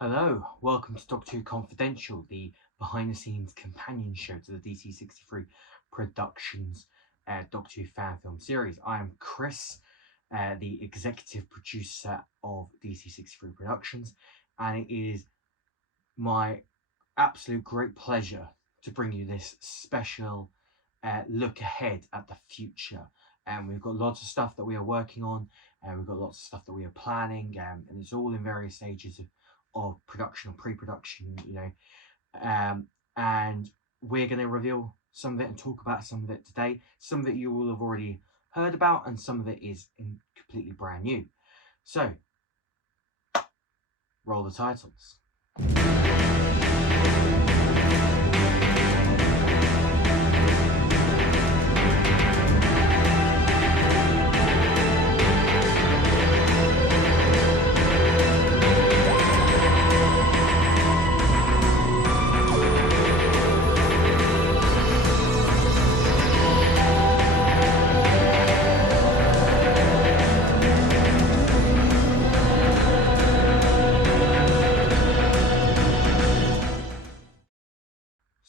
Hello, welcome to Doctor Who Confidential, the behind the scenes companion show to the DC63 Productions Doctor Who fan film series. I am Chris, the executive producer of DC63 Productions, and it is my absolute great pleasure to bring you this special look ahead at the future. And we've got lots of stuff that we are working on, and we've got lots of stuff that we are planning, and it's all in various stages of production or pre-production, and we're going to reveal some of it and talk about some of it today. Some of it you will have already heard about, and some of it is completely brand new. So, roll the titles.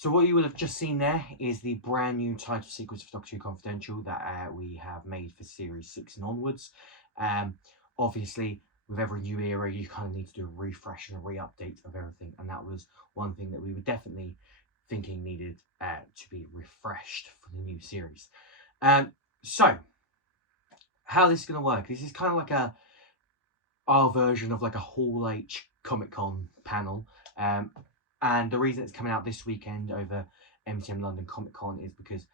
So what you will have just seen there is the brand new title sequence for Doctor Who Confidential that we have made for Series 6 and onwards. Obviously, with every new era, you kind of need to do a refresh and a re-update of everything, and that was one thing that we were definitely thinking needed to be refreshed for the new series. So, how this is going to work, this is kind of like our version of like a Hall H Comic Con panel. And the reason it's coming out this weekend over MCM London Comic Con is because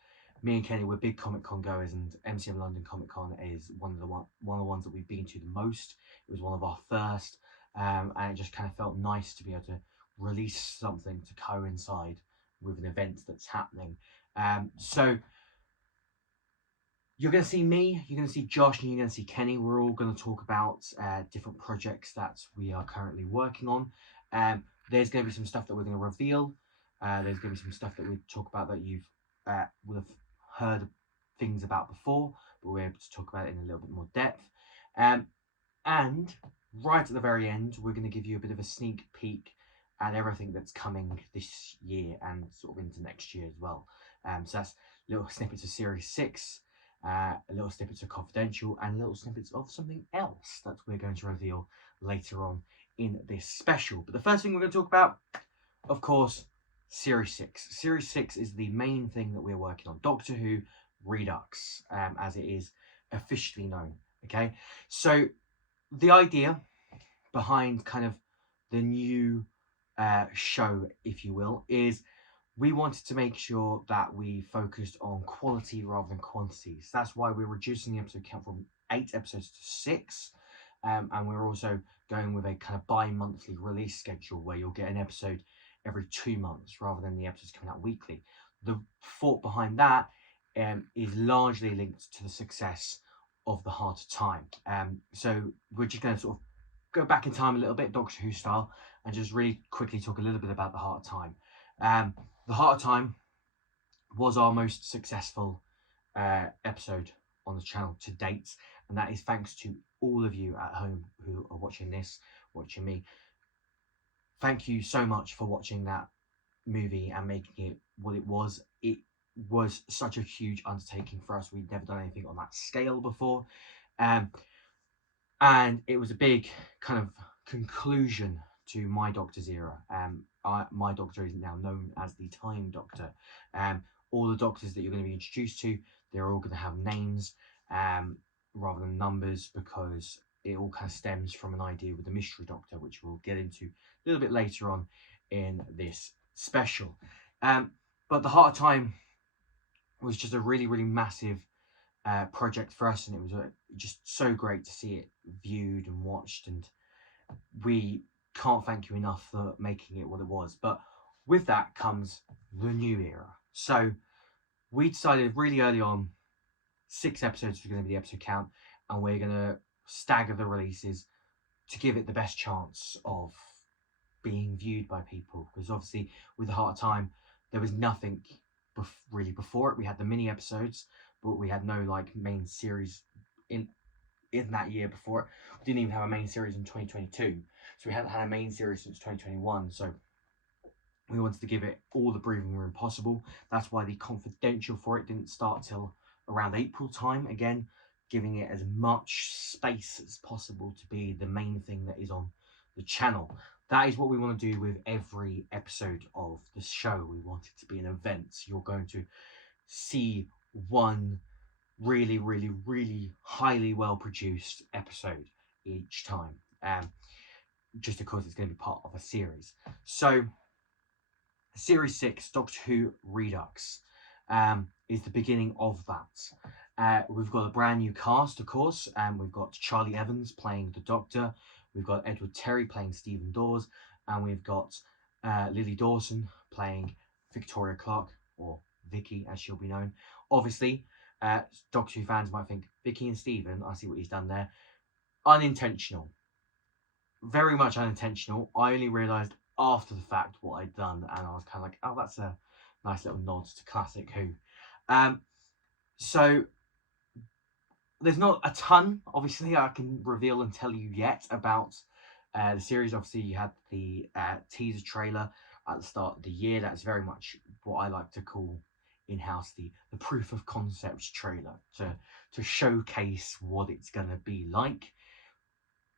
me and Kenny were big Comic Con goers, and MCM London Comic Con is one of the ones that we've been to the most. It was one of our first, and it just kind of felt nice to be able to release something to coincide with an event that's happening. So you're going to see me, you're going to see Josh, and you're going to see Kenny. We're all going to talk about different projects that we are currently working on. There's going to be some stuff that we're going to reveal. There's going to be some stuff that we talk about that you've will have heard things about before, but we're able to talk about it in a little bit more depth. And right at the very end, we're going to give you a bit of a sneak peek at everything that's coming this year and sort of into next year as well. So that's little snippets of Series 6, a little snippets of Confidential, and little snippets of something else that we're going to reveal later on in this special. But the first thing we're going to talk about, of course, Series 6. Series 6 is the main thing that we're working on. Doctor Who Redux, as it is officially known. Okay, so the idea behind kind of the new show, if you will, is we wanted to make sure that we focused on quality rather than quantity. So that's why we're reducing the episode count from 8 episodes to 6. And we're also going with a kind of bi-monthly release schedule where you'll get an episode every 2 months rather than the episodes coming out weekly. The thought behind that is largely linked to the success of The Heart of Time. So we're just going to sort of go back in time a little bit, Doctor Who style, and just really quickly talk a little bit about The Heart of Time. The Heart of Time was our most successful episode on the channel to date, and that is thanks to all of you at home who are watching this, watching me. Thank you so much for watching that movie and making it what it was. It was such a huge undertaking for us. We'd never done anything on that scale before, and it was a big kind of conclusion to my Doctor's era. My Doctor is now known as the Time Doctor. All the Doctors that you're going to be introduced to, they're all going to have names rather than numbers, because it all kind of stems from an idea with the Mystery Doctor, which we'll get into a little bit later on in this special. But The Heart of Time was just a really, really massive project for us, and it was just so great to see it viewed and watched, and we can't thank you enough for making it what it was. But with that comes the new era. So we decided really early on 6 episodes was going to be the episode count, and we're going to stagger the releases to give it the best chance of being viewed by people, because obviously with The Heart of Time there was nothing really before it. We had the mini episodes, but we had no like main series in in that year before it. We didn't even have a main series in 2022, so we hadn't had a main series since 2021. So we wanted to give it all the breathing room possible. That's why the confidential for it didn't start till around April time. Again, giving it as much space as possible to be the main thing that is on the channel. That is what we want to do with every episode of the show. We want it to be an event. You're going to see one really, really, really highly well produced episode each time. Just because it's going to be part of a series. So Series 6, Doctor Who Redux, is the beginning of that. We've got a brand new cast, of course. We've got Charlie Evans playing the Doctor. We've got Edward Terry playing Stephen Dawes. And we've got Lily Dawson playing Victoria Clark, or Vicky as she'll be known. Obviously, Doctor Who fans might think, Vicky and Stephen, I see what he's done there. Unintentional. Very much unintentional. I only realised after the fact what I'd done, and I was kind of like, oh, that's a nice little nod to classic Who. So there's not a ton, obviously, I can reveal and tell you yet about the series. Obviously, you had the teaser trailer at the start of the year. That's very much what I like to call in-house the proof of concept trailer, to showcase what it's going to be like.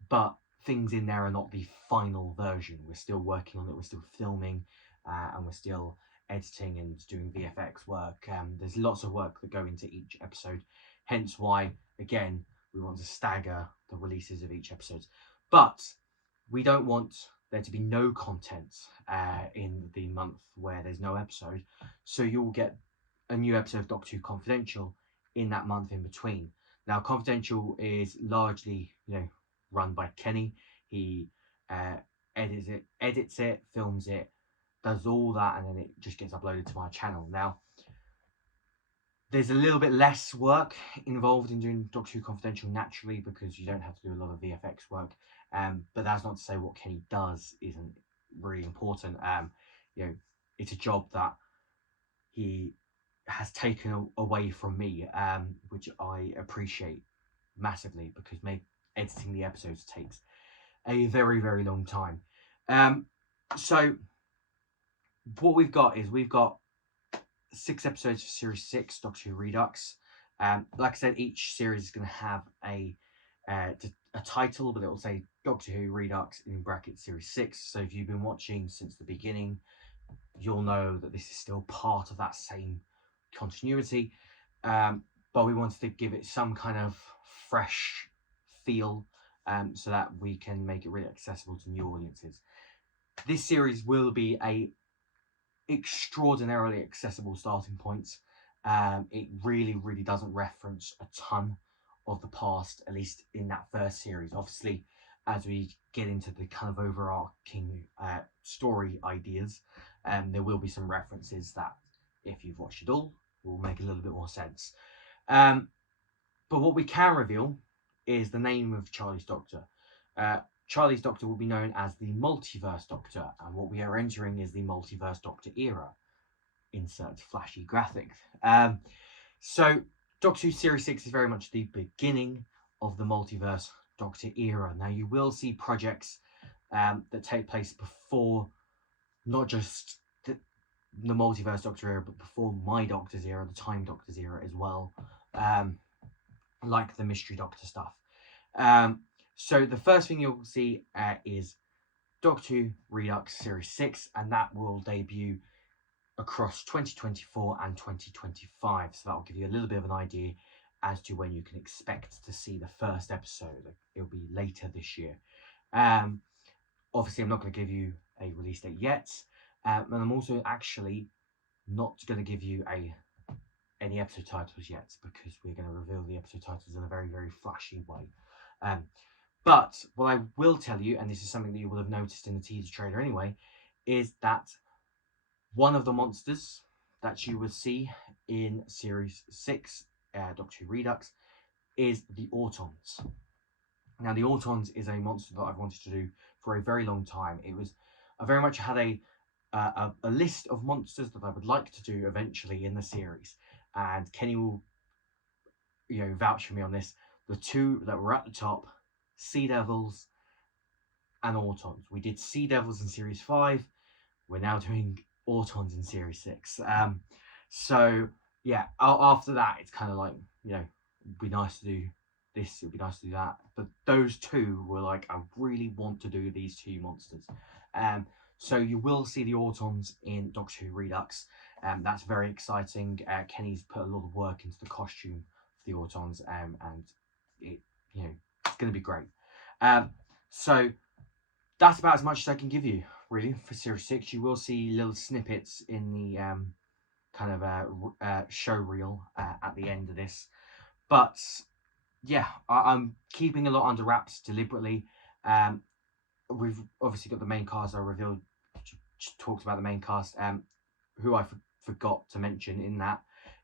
But things in there are not the final version. We're still working on it, we're still filming, and we're still editing and doing VFX work. There's lots of work that go into each episode, hence why, again, we want to stagger the releases of each episode. But we don't want there to be no content in the month where there's no episode, so you'll get a new episode of Doctor Who Confidential in that month in between. Now, Confidential is largely, run by Kenny. He edits it, films it, does all that, and then it just gets uploaded to my channel. Now, there's a little bit less work involved in doing Doctor Who Confidential naturally, because you don't have to do a lot of VFX work. But that's not to say what Kenny does isn't really important. It's a job that he has taken away from me, which I appreciate massively, because editing the episodes takes a very, very long time. So what we've got 6 episodes for Series 6, Doctor Who Redux. Like I said, each series is going to have a title, but it will say Doctor Who Redux in brackets Series 6. So if you've been watching since the beginning, you'll know that this is still part of that same continuity. But we wanted to give it some kind of fresh feel, so that we can make it really accessible to new audiences. This series will be a extraordinarily accessible starting point. It really, really doesn't reference a ton of the past, at least in that first series. Obviously, as we get into the kind of overarching story ideas, there will be some references that, if you've watched it all, will make a little bit more sense. But what we can reveal is the name of Charlie's Doctor. Charlie's Doctor will be known as the Multiverse Doctor, and what we are entering is the Multiverse Doctor era. Insert flashy graphic. So Doctor Who Series 6 is very much the beginning of the Multiverse Doctor era. Now, you will see projects that take place before, not just the Multiverse Doctor era, but before my Doctor's era, the Time Doctor's era as well, like the Mystery Doctor stuff. So the first thing you'll see is Doctor Who Redux Series 6, and that will debut across 2024 and 2025. So that'll give you a little bit of an idea as to when you can expect to see the first episode. It'll be later this year. Obviously, I'm not going to give you a release date yet, and I'm also actually not going to give you any episode titles yet, because we're going to reveal the episode titles in a very, very flashy way. But what I will tell you, and this is something that you will have noticed in the teaser trailer anyway, is that one of the monsters that you will see in Series 6, Doctor Who Redux, is the Autons. Now, the Autons is a monster that I've wanted to do for a very long time. I very much had a list of monsters that I would like to do eventually in the series, and Kenny will vouch for me on this. the two that were at the top, Sea Devils and Autons. We did Sea Devils in Series 5. We're now doing Autons in Series 6. So, yeah, after that, it's kind of like, it'd be nice to do this, it'd be nice to do that. But those two were like, I really want to do these two monsters. So you will see the Autons in Doctor Who Redux. That's very exciting. Kenny's put a lot of work into the costume for the Autons, and it, it's going to be great. So that's about as much as I can give you, really, for Series 6. You will see little snippets in the kind of show reel at the end of this. But, yeah, I'm keeping a lot under wraps deliberately. We've obviously got the main cast I revealed, talks about the main cast. Who I forgot to mention in that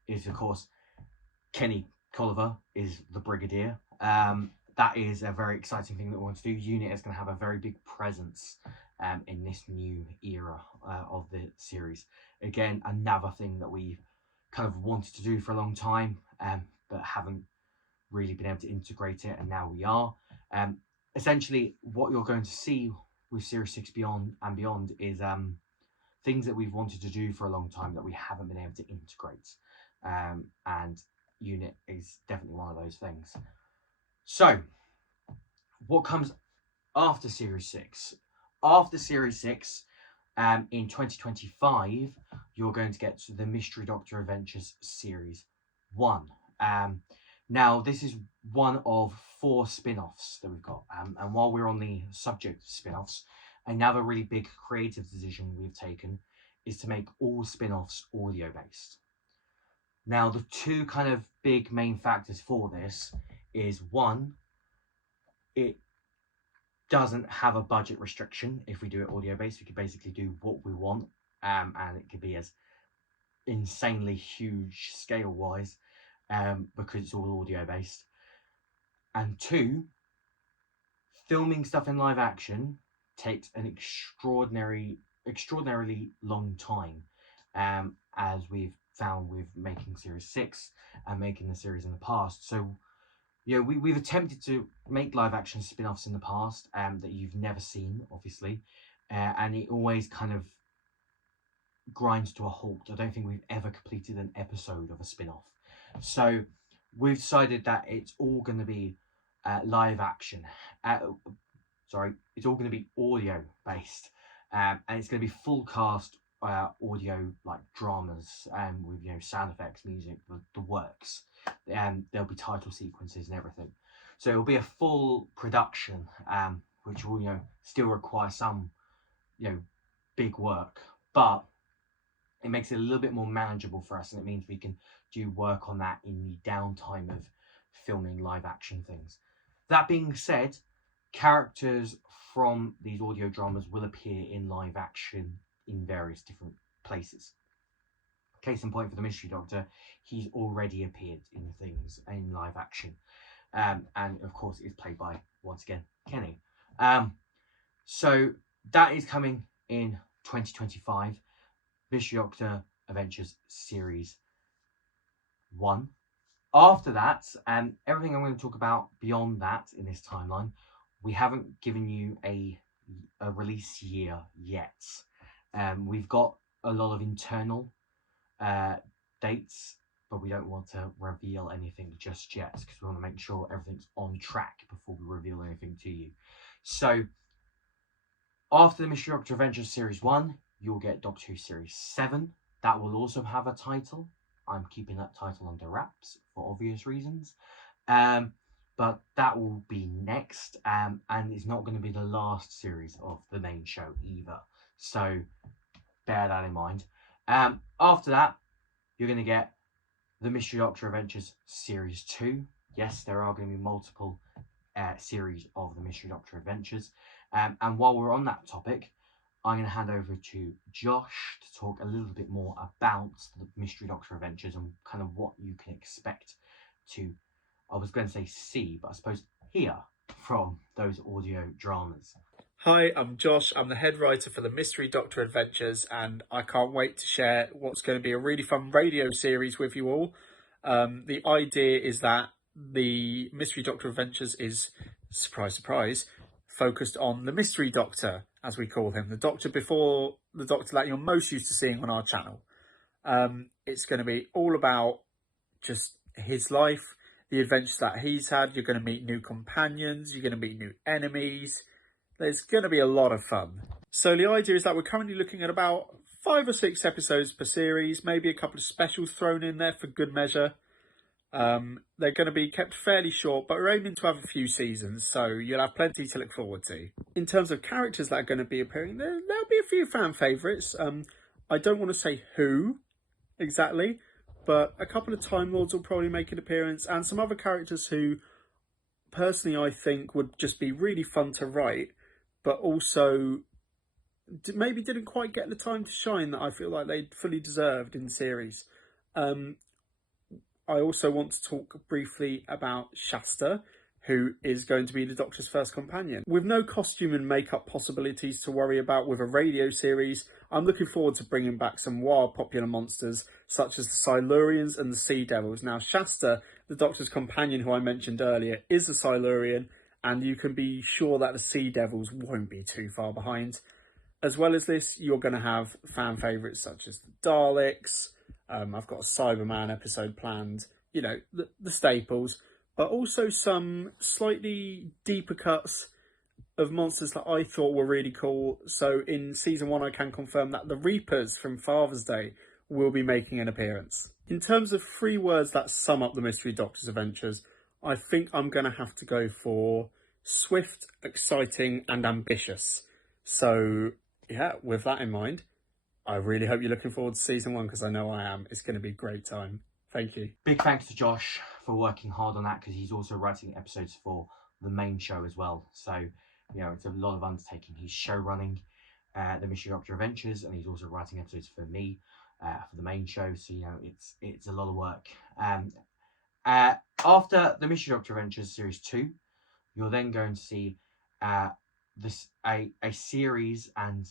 is, of course, Kenny Colliver is the Brigadier. That is a very exciting thing that we want to do. UNIT is going to have a very big presence in this new era of the series. Again, another thing that we've kind of wanted to do for a long time, but haven't really been able to integrate it, and now we are. Essentially, what you're going to see with Series 6 and beyond is things that we've wanted to do for a long time that we haven't been able to integrate. And UNIT is definitely one of those things. So, what comes after Series 6? After Series 6, in 2025, you're going to get to the Mystery Doctor Adventures Series 1. Now, this is one of 4 spin-offs that we've got. And while we're on the subject of spin-offs, another really big creative decision we've taken is to make all spin-offs audio-based. Now, the two kind of big main factors for this is, one, it doesn't have a budget restriction. If we do it audio-based, we could basically do what we want, and it could be as insanely huge scale-wise, because it's all audio-based. And 2, filming stuff in live action takes an extraordinarily long time, as we've found with making Series 6 and making the series in the past. So, we've attempted to make live action spin-offs in the past that you've never seen, obviously, and it always kind of grinds to a halt. I don't think we've ever completed an episode of a spin-off. So we've decided that it's all going to be live action. It's all going to be audio based, and it's going to be full cast audio, like dramas, with sound effects, music, the works. There'll be title sequences and everything. So it'll be a full production, which will still require some big work, but it makes it a little bit more manageable for us, and it means we can do work on that in the downtime of filming live action things. That being said, characters from these audio dramas will appear in live action in various different places. Case in point for the Mystery Doctor, he's already appeared in things in live action, and of course is played by, once again, Kenny. So that is coming in 2025. Mystery Doctor Adventures Series 1. After that, everything I'm going to talk about beyond that in this timeline, we haven't given you a release year yet. We've got a lot of internal dates, but we don't want to reveal anything just yet because we want to make sure everything's on track before we reveal anything to you. So, after the Mystery Doctor Adventures Series 1, you'll get Doctor Who Series 7. That will also have a title. I'm keeping that title under wraps for obvious reasons. But that will be next, and it's not going to be the last series of the main show either. So bear that in mind. After that, you're going to get the Mystery Doctor Adventures Series 2. Yes, there are going to be multiple series of the Mystery Doctor Adventures. And while we're on that topic, I'm going to hand over to Josh to talk a little bit more about the Mystery Doctor Adventures and kind of what you can expect to, I was going to say see, but I suppose hear from those audio dramas. Hi, I'm Josh. I'm the head writer for the Mystery Doctor Adventures, and I can't wait to share what's going to be a really fun radio series with you all. The idea is that the Mystery Doctor Adventures is, surprise, surprise, focused on the Mystery Doctor, as we call him, the Doctor before the Doctor that you're most used to seeing on our channel. It's going to be all about just his life, the adventures that he's had. You're going to meet new companions, you're going to meet new enemies. There's going to be a lot of fun. So the idea is that we're currently looking at about 5 or 6 episodes per series, maybe a couple of specials thrown in there for good measure. They're going to be kept fairly short, but we're aiming to have a few seasons, so you'll have plenty to look forward to. In terms of characters that are going to be appearing, there'll be a few fan favourites. I don't want to say who exactly, but a couple of Time Lords will probably make an appearance, and some other characters who, personally, I think would just be really fun to write, but also maybe didn't quite get the time to shine that I feel like they fully deserved in the series. I also want to talk briefly about Shasta, who is going to be the Doctor's first companion. With no costume and makeup possibilities to worry about with a radio series, I'm looking forward to bringing back some wild popular monsters such as the Silurians and the Sea Devils. Now, Shasta, the Doctor's companion who I mentioned earlier, is a Silurian, and you can be sure that the Sea Devils won't be too far behind. As well as this, you're going to have fan favourites such as the Daleks. I've got a Cyberman episode planned, you know, the staples, but also some slightly deeper cuts of monsters that I thought were really cool. So in season 1, I can confirm that the Reapers from Father's Day will be making an appearance. In terms of 3 words that sum up the Mystery Doctor's adventures, I think I'm going to have to go for swift, exciting, and ambitious. So yeah, with that in mind, I really hope you're looking forward to season 1, because I know I am. It's going to be a great time. Thank you. Big thanks to Josh for working hard on that, because he's also writing episodes for the main show as well. So, you know, it's a lot of undertaking. He's show running the Mystery Doctor Adventures, and he's also writing episodes for me for the main show. So, you know, it's a lot of work. After the Mystery Doctor Adventures Series 2, you're then going to see a series and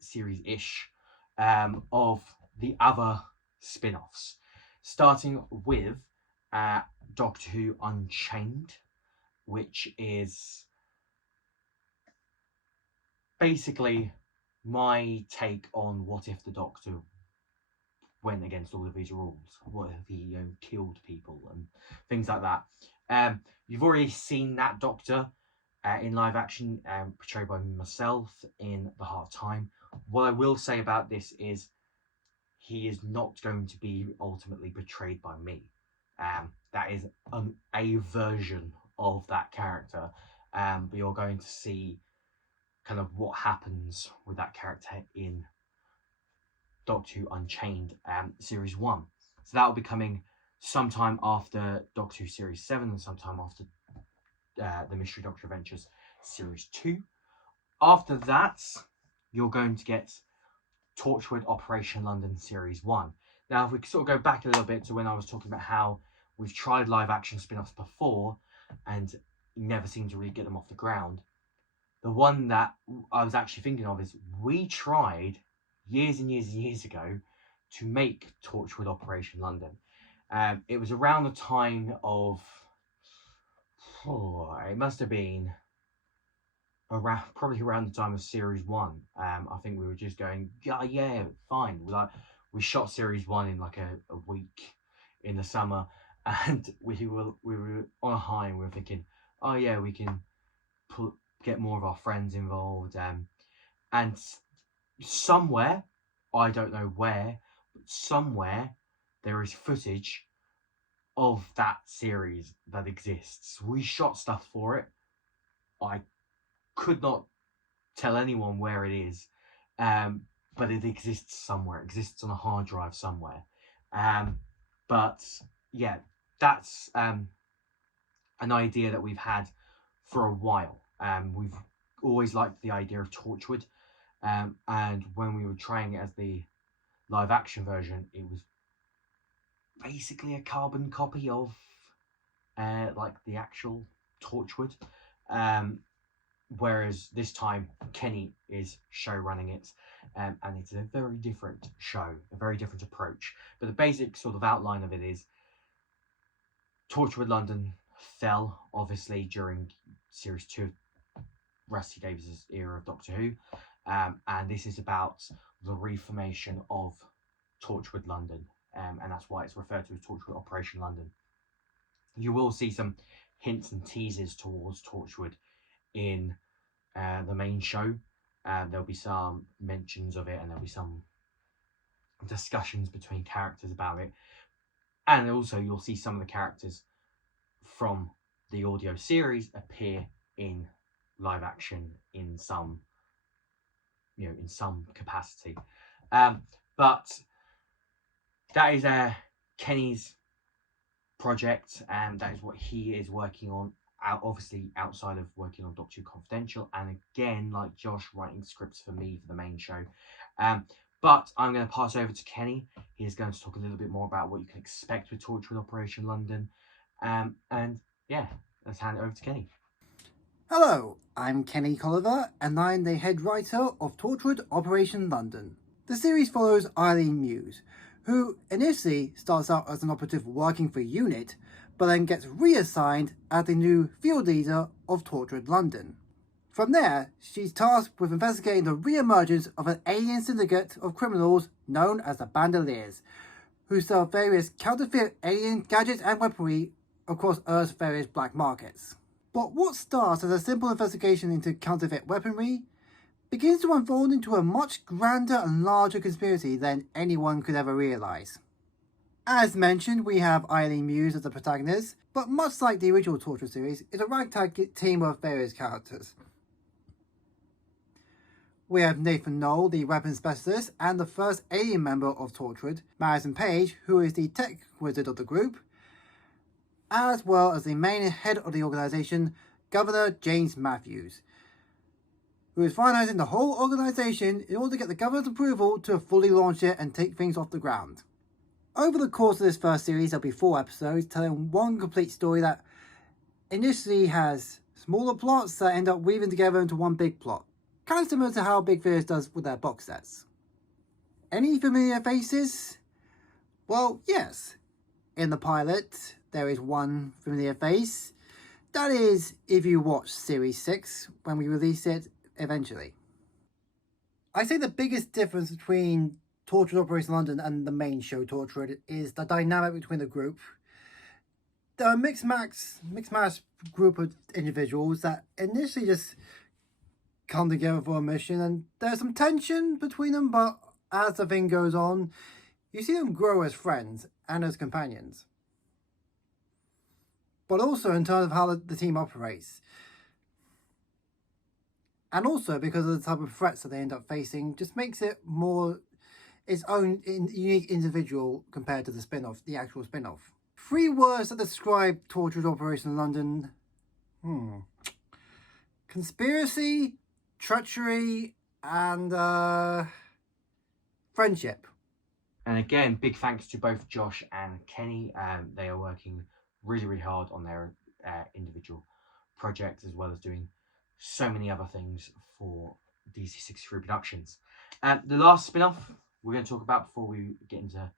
series-ish of the other spin-offs, starting with Doctor Who Unchained, which is basically my take on what if the Doctor went against all of his rules. What if he killed people and things like that. You've already seen that Doctor in live action, portrayed by myself in The Heart of Time. What I will say about this is he is not going to be ultimately betrayed by me. That is a version of that character, but you're going to see kind of what happens with that character in Doctor Who Unchained Series 1. So that will be coming sometime after Doctor Who Series 7 and sometime after the Mystery Doctor Adventures Series 2. After that, you're going to get Torchwood Operation London Series 1. Now, if we sort of go back a little bit to when I was talking about how we've tried live action spin-offs before and never seem to really get them off the ground, the one that I was actually thinking of is we tried years and years and years ago to make Torchwood Operation London. It was around the time of, it must have been probably around the time of Series 1. I think we were just going, yeah, fine. We shot Series 1 in like a week in the summer, and we were on a high, and we were thinking, oh yeah, we can get more of our friends involved. And somewhere, I don't know where, but somewhere there is footage of that series that exists. We shot stuff for it. I could not tell anyone where it is, but it exists somewhere. It exists on a hard drive somewhere. But yeah, that's an idea that we've had for a while. We've always liked the idea of Torchwood, and when we were trying it as the live action version, it was basically a carbon copy of like the actual Torchwood. Whereas this time Kenny is show running it, and it's a very different show, a very different approach. But the basic sort of outline of it is Torchwood London fell, obviously, during Series 2 of Rusty Davies' era of Doctor Who. And this is about the reformation of Torchwood London. And that's why it's referred to as Torchwood Operation London. You will see some hints and teasers towards Torchwood in the main show. There'll be some mentions of it, and there'll be some discussions between characters about it. And also, you'll see some of the characters from the audio series appear in live action in some, in some capacity. But that is Kenny's project, and that is what he is working on. Obviously, outside of working on Doctor Who Confidential, and again, like Josh, writing scripts for me for the main show. But I'm going to pass over to Kenny. He is going to talk a little bit more about what you can expect with Torchwood Operation London. And yeah, let's hand it over to Kenny. Hello, I'm Kenny Colliver, and I'm the head writer of Torchwood Operation London. The series follows Eileen Muse, who initially starts out as an operative working for UNIT, but then gets reassigned as the new field leader of Torchwood London. From there, she's tasked with investigating the re-emergence of an alien syndicate of criminals known as the Bandoliers, who sell various counterfeit alien gadgets and weaponry across Earth's various black markets. But what starts as a simple investigation into counterfeit weaponry begins to unfold into a much grander and larger conspiracy than anyone could ever realise. As mentioned, we have Eileen Muse as the protagonist, but much like the original Torchwood series, it's a ragtag team of various characters. We have Nathan Knoll, the weapons specialist, and the first alien member of Torchwood, Madison Page, who is the tech wizard of the group, as well as the main head of the organisation, Governor James Matthews, who is finalising the whole organisation in order to get the governor's approval to fully launch it and take things off the ground. Over the course of this first series, there'll be 4 episodes telling one complete story that initially has smaller plots that end up weaving together into one big plot, kind of similar to how Big Finish does with their box sets. Any familiar faces? Well, yes. In the pilot, there is one familiar face. That is, if you watch Series 6 when we release it eventually. I say the biggest difference between Torchwood Operation London and the main show Torchwood is the dynamic between the group. There are a mixed match group of individuals that initially just come together for a mission, and there's some tension between them, but as the thing goes on, you see them grow as friends and as companions. But also in terms of how the team operates. And also because of the type of threats that they end up facing, just makes it more its own unique individual compared to the actual spin-off. 3 words that describe Torchwood Operation London. Conspiracy, treachery, and friendship. And again, big thanks to both Josh and Kenny. They are working really, really hard on their individual projects, as well as doing so many other things for DC63 Productions. The last spin-off we're going to talk about before we get into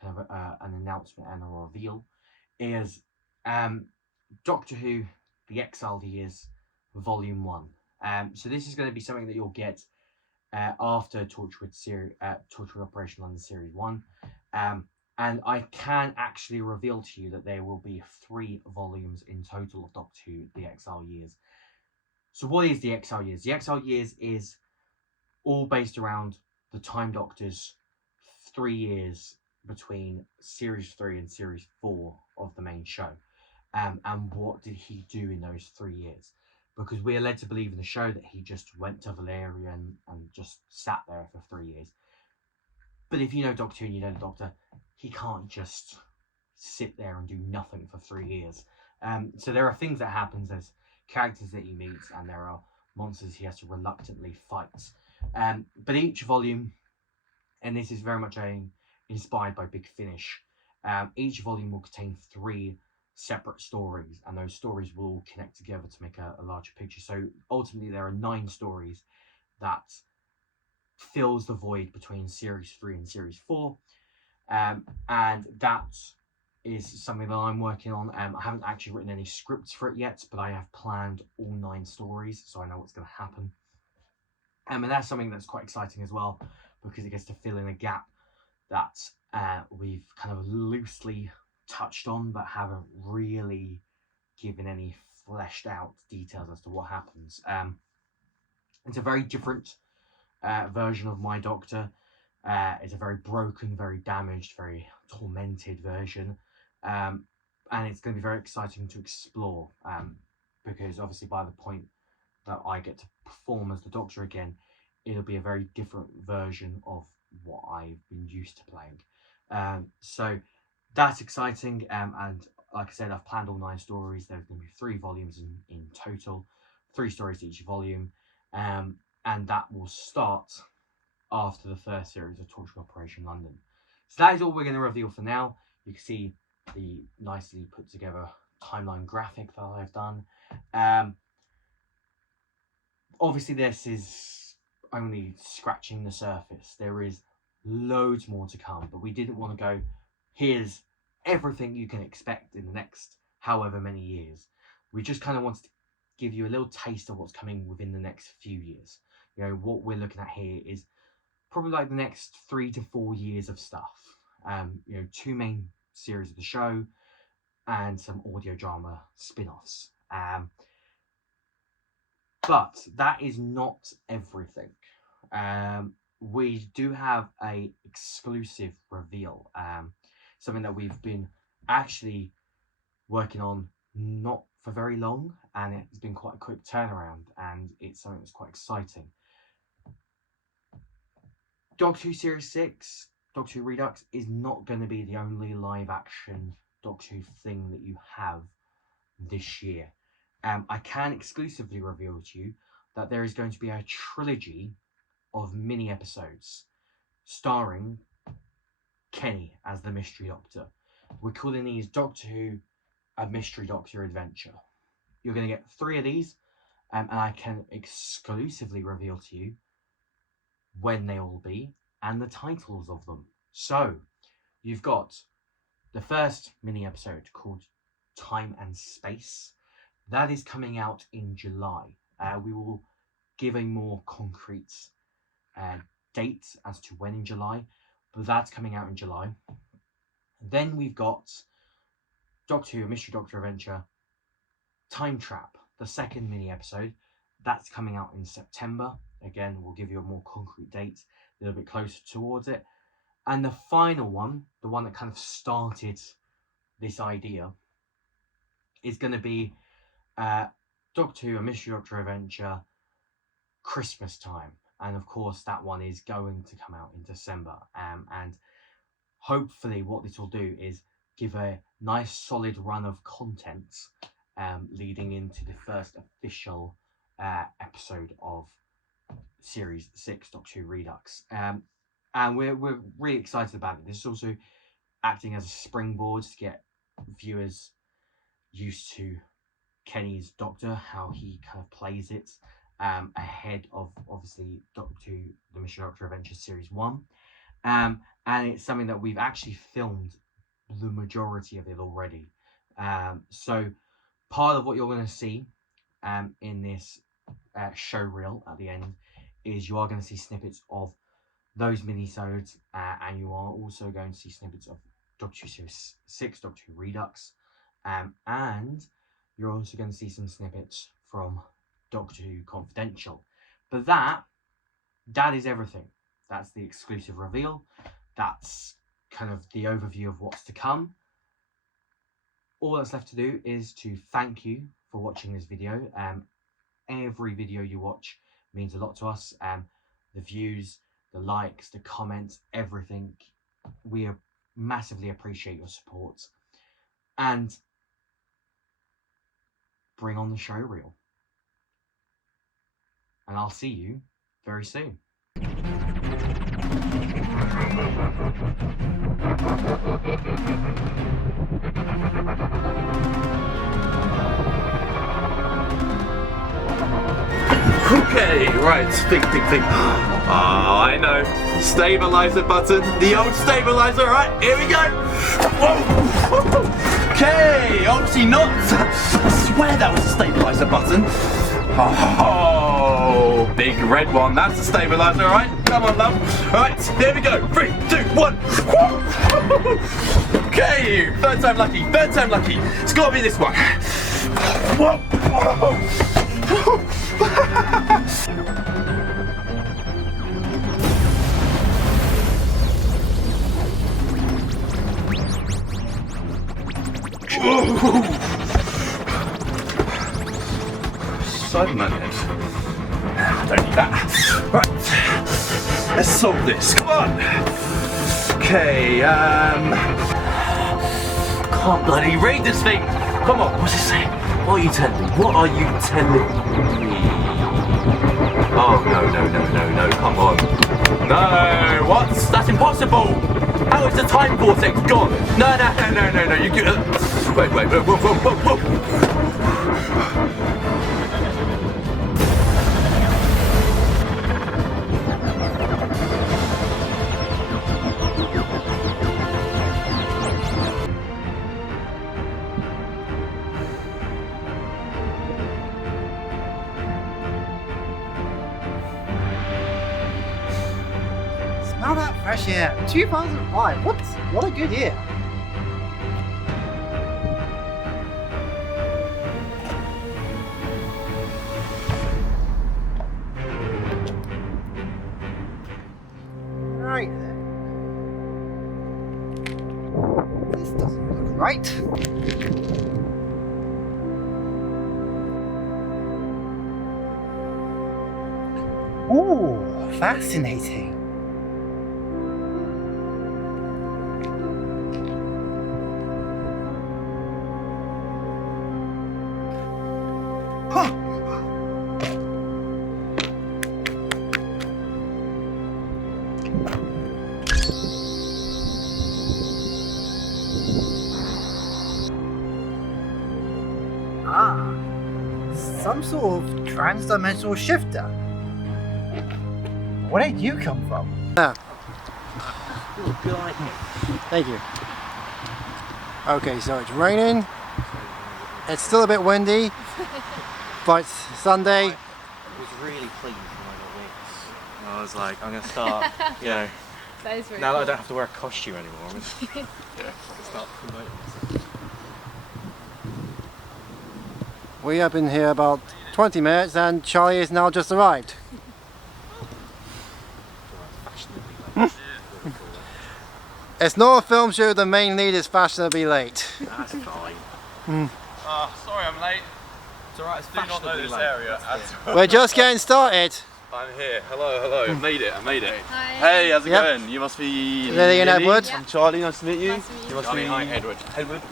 kind of an announcement and a reveal is Doctor Who, The Exiled Years, Volume 1. So this is going to be something that you'll get after Torchwood Operation London Series 1. And I can actually reveal to you that there will be 3 volumes in total of Doctor Who, The Exiled Years. So what is The Exiled Years? The Exiled Years is all based around the Time Doctor's 3 years between Series 3 and Series 4 of the main show. And what did he do in those 3 years? Because we are led to believe in the show that he just went to Valerian and just sat there for 3 years. But if you know Doctor Who and you know the Doctor, he can't just sit there and do nothing for 3 years. So there are things that happen. There's characters that he meets, and there are monsters he has to reluctantly fight. But each volume, and this is very much inspired by Big Finish, each volume will contain 3 separate stories, and those stories will all connect together to make a larger picture. So ultimately there are 9 stories that fills the void between Series 3 and Series 4, and that is something that I'm working on. I haven't actually written any scripts for it yet, but I have planned all 9 stories, so I know what's going to happen. And that's something that's quite exciting as well, because it gets to fill in a gap that we've kind of loosely touched on, but haven't really given any fleshed out details as to what happens. It's a very different version of my Doctor. It's a very broken, very damaged, very tormented version. And it's going to be very exciting to explore, because obviously by the point that I get to perform as the Doctor again, it'll be a very different version of what I've been used to playing. So that's exciting. And like I said, I've planned all 9 stories. There's going to be 3 volumes in total, 3 stories each volume. And that will start after the first series of Torchwood Operation London. So that is all we're going to reveal for now. You can see the nicely put together timeline graphic that I've done. Obviously this is only scratching the surface. There is loads more to come, but we didn't want to go, here's everything you can expect in the next however many years. We just kind of wanted to give you a little taste of what's coming within the next few years. You know, what we're looking at here is probably like the next 3 to 4 years of stuff. You know, 2 main series of the show and some audio drama spin-offs. But that is not everything. We do have a exclusive reveal, something that we've been actually working on not for very long, and it's been quite a quick turnaround, and it's something that's quite exciting. Doctor Who Series 6, Doctor Who Redux, is not going to be the only live action Doctor Who thing that you have this year. I can exclusively reveal to you that there is going to be a trilogy of mini episodes starring Kenny as the Mystery Doctor. We're calling these Doctor Who A Mystery Doctor Adventure. You're going to get 3 of these, and I can exclusively reveal to you when they will be and the titles of them. So you've got the first mini episode called Time and Space. That is coming out in July. We will give a more concrete date as to when in July, but that's coming out in July. Then we've got Doctor Who, A Mystery Doctor Adventure, Time Trap, the second mini episode. That's coming out in September. Again, we'll give you a more concrete date a little bit closer towards it. And the final one, the one that kind of started this idea, is going to be Doctor Who, A Mystery Doctor Adventure, Christmas time. And of course, that one is going to come out in December. And hopefully what this will do is give a nice solid run of content leading into the first official episode of Series 6, Doctor Who Redux. And we're really excited about it. This is also acting as a springboard to get viewers used to Kenny's Doctor, how he kind of plays it, ahead of obviously Doctor Who, The Mystery Doctor Adventure Series 1. And it's something that we've actually filmed the majority of it already. So part of what you're going to see in this show reel at the end is you are going to see snippets of those minisodes, and you are also going to see snippets of Doctor Who Series 6, Doctor Who Redux, and you're also going to see some snippets from Doctor Who Confidential. But that is everything. That's the exclusive reveal. That's kind of the overview of what's to come. All that's left to do is to thank you for watching this video. Every video you watch means a lot to us. The views, the likes, the comments, everything. We massively appreciate your support. And bring on the show reel. And I'll see you very soon. Okay, right, think. Oh, I know. Stabilizer button. The old stabilizer, right? Here we go. Whoa. Okay, obviously not. I swear that was a stabilizer button. Oh, big red one. That's the stabilizer, right? Come on, love. Right, here we go. 3, 2, 1. Okay, third time lucky. It's got to be this one. Whoa. Side magnets. I don't need that. Right, let's solve this. Come on. Okay, can't bloody read this thing. Come on, what's it saying? What are you telling me? Oh, no, come on. No, what? That's impossible. How is the time vortex gone? No, you get... Wait, whoa. Smell that fresh air. 2005. What a good year. Right then. This doesn't look right. Ooh, fascinating. Some sort of trans-dimensional shifter. Where did you come from? Thank you. Okay, so it's raining. It's still a bit windy, but it's Sunday. I was really pleased when I got this. I was like, I'm going to start, you know, That is very now cool. that I don't have to wear a costume anymore, I'm gonna start promoting myself. We have been here about 20 minutes and Charlie has now just arrived. It's not a film show, the main lead is fashionably late. That's fine. Sorry I'm late. It's alright, I do not know this area at all. We're just getting started. I'm here. Hello. I made it. Hi. Hey, how's it Yep. going? You must be Lily and Edward. Yeah. I'm Charlie, nice to meet you. Nice to meet you. You must Charlie, be hi, Edward.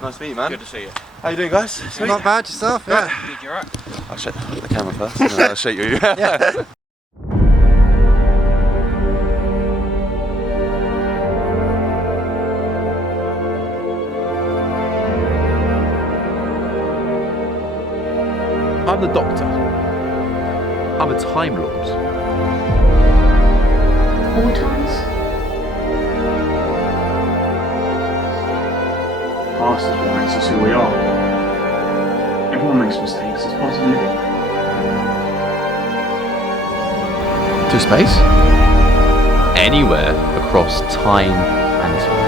Nice to meet you, man. Good to see you. How you doing, guys? Sweet. Not bad yourself, yeah. Did you alright? I'll shake the camera first. And then I'll shake you. Yeah. I'm the Doctor. I'm a Time Lord. Portals? Past is what makes us who we are. Everyone makes mistakes, it's part of living. To space? Anywhere across time and space.